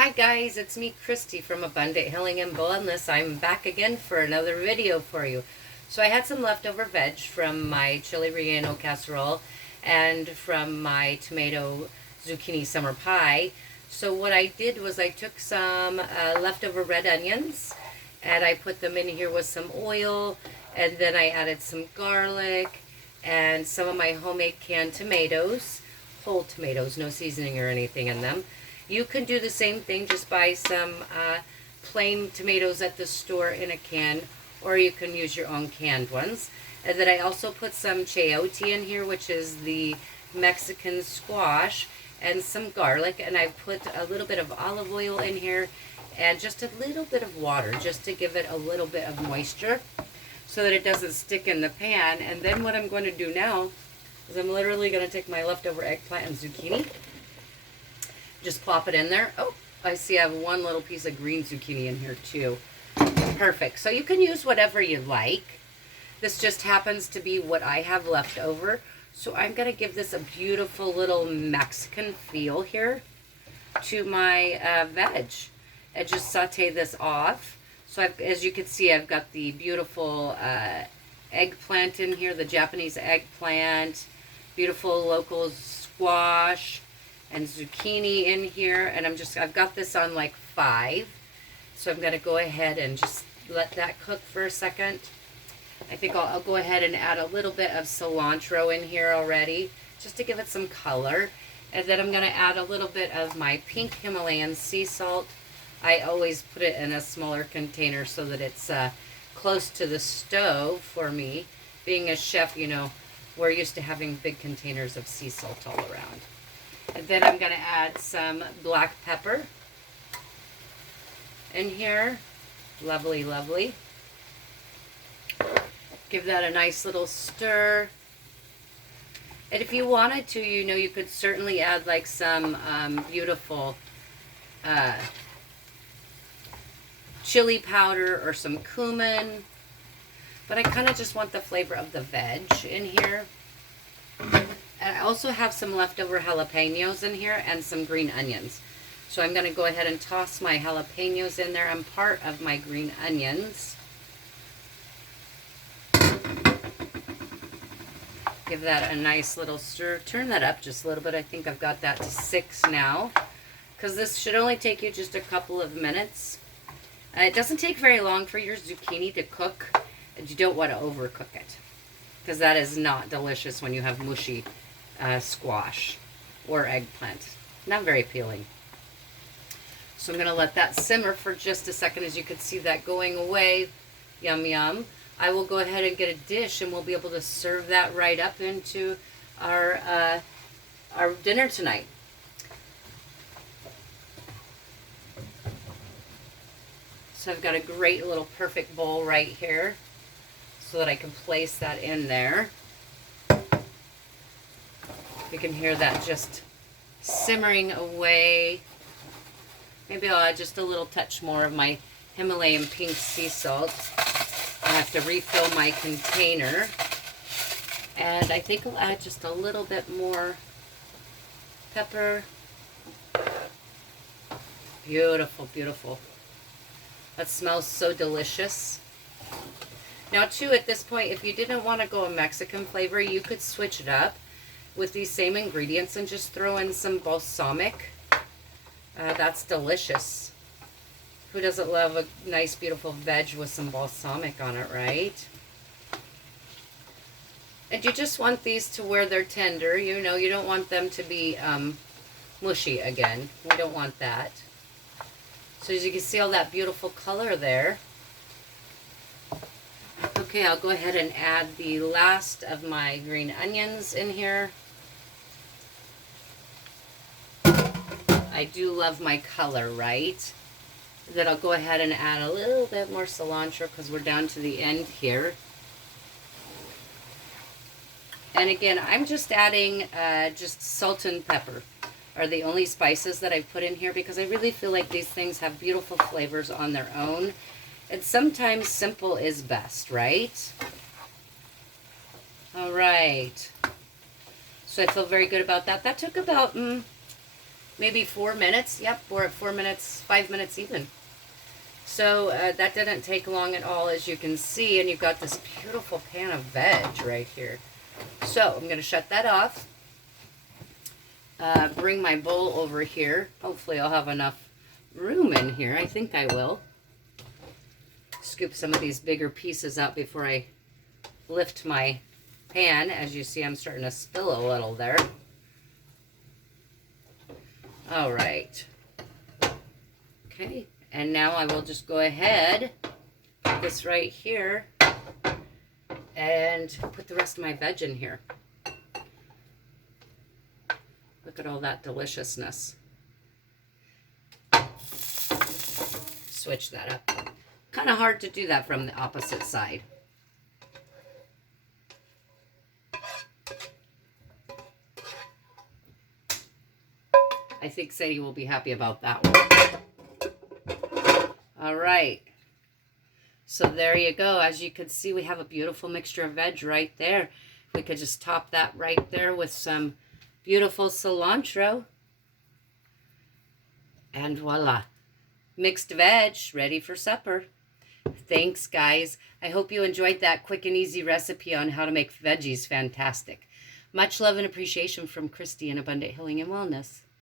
Hi guys, it's me Christy from Abundant Healing and Wellness. I'm back again for another video for you. So I had some leftover veg from my chili relleno casserole and from my tomato zucchini summer pie. So what I did was I took some leftover red onions and I put them in here with some oil, and then I added some garlic and some of my homemade canned tomatoes, whole tomatoes, no seasoning or anything in them. You can do the same thing, just buy some plain tomatoes at the store in a can, or you can use your own canned ones. And then I also put some choate in here, which is the Mexican squash, and some garlic, and I put a little bit of olive oil in here and just a little bit of water just to give it a little bit of moisture so that it doesn't stick in the pan. And then what I'm going to do now is I'm literally going to take my leftover eggplant and zucchini, just plop it in there. Oh, I see I have one little piece of green zucchini in here too. Perfect. So you can use whatever you like. This just happens to be what I have left over. So I'm going to give this a beautiful little Mexican feel here to my veg. And just saute this off. So as you can see, I've got the beautiful eggplant in here, the Japanese eggplant, beautiful local squash, and zucchini in here, and I've got this on like 5, so I'm going to go ahead and just let that cook for a second. I think I'll go ahead and add a little bit of cilantro in here already, just to give it some color, and then I'm going to add a little bit of my pink Himalayan sea salt. I always put it in a smaller container so that it's close to the stove for me. Being a chef, you know, we're used to having big containers of sea salt all around. And then I'm going to add some black pepper in here. Lovely, lovely. Give that a nice little stir. And if you wanted to, you know, you could certainly add like some beautiful chili powder or some cumin. But I kind of just want the flavor of the veg in here. And I also have some leftover jalapenos in here and some green onions. So I'm going to go ahead and toss my jalapenos in there. I'm part of my green onions. Give that a nice little stir. Turn that up just a little bit. I think I've got that to 6 now, because this should only take you just a couple of minutes. It doesn't take very long for your zucchini to cook, and you don't want to overcook it, because that is not delicious when you have mushy squash or eggplant. Not very appealing. So I'm going to let that simmer for just a second. As you can see that going away. Yum, yum. I will go ahead and get a dish, and we'll be able to serve that right up into our dinner tonight. So I've got a great little perfect bowl right here so that I can place that in there. You can hear that just simmering away. Maybe I'll add just a little touch more of my Himalayan pink sea salt. I have to refill my container. And I think I'll add just a little bit more pepper. Beautiful, beautiful. That smells so delicious. Now too, at this point, if you didn't want to go a Mexican flavor, you could switch it up with these same ingredients and just throw in some balsamic. That's delicious. Who doesn't love a nice beautiful veg with some balsamic on it, right? And you just want these to where they're tender. You know, you don't want them to be mushy again. We don't want that. So as you can see all that beautiful color there. Okay, I'll go ahead and add the last of my green onions in here. I do love my color, right? Then I'll go ahead and add a little bit more cilantro because we're down to the end here. And again, I'm just adding just salt and pepper are the only spices that I've put in here, because I really feel like these things have beautiful flavors on their own. And sometimes simple is best, right? All right. So I feel very good about that. That took about maybe 4 minutes. Yep, we're at 4 minutes, 5 minutes even. So that didn't take long at all, as you can see, and you've got this beautiful pan of veg right here. So I'm going to shut that off. Bring my bowl over here. Hopefully I'll have enough room in here. I think I will. Scoop some of these bigger pieces out before I lift my pan. As you see, I'm starting to spill a little there. All right. Okay, and now I will just go ahead, put this right here, and put the rest of my veg in here. Look at all that deliciousness. Switch that up. Kind of hard to do that from the opposite side. I think Sadie will be happy about that one. All right. So there you go. As you can see, we have a beautiful mixture of veg right there. We could just top that right there with some beautiful cilantro. And voila. Mixed veg, ready for supper. Thanks, guys. I hope you enjoyed that quick and easy recipe on how to make veggies fantastic. Much love and appreciation from Christy in Abundant Healing and Wellness.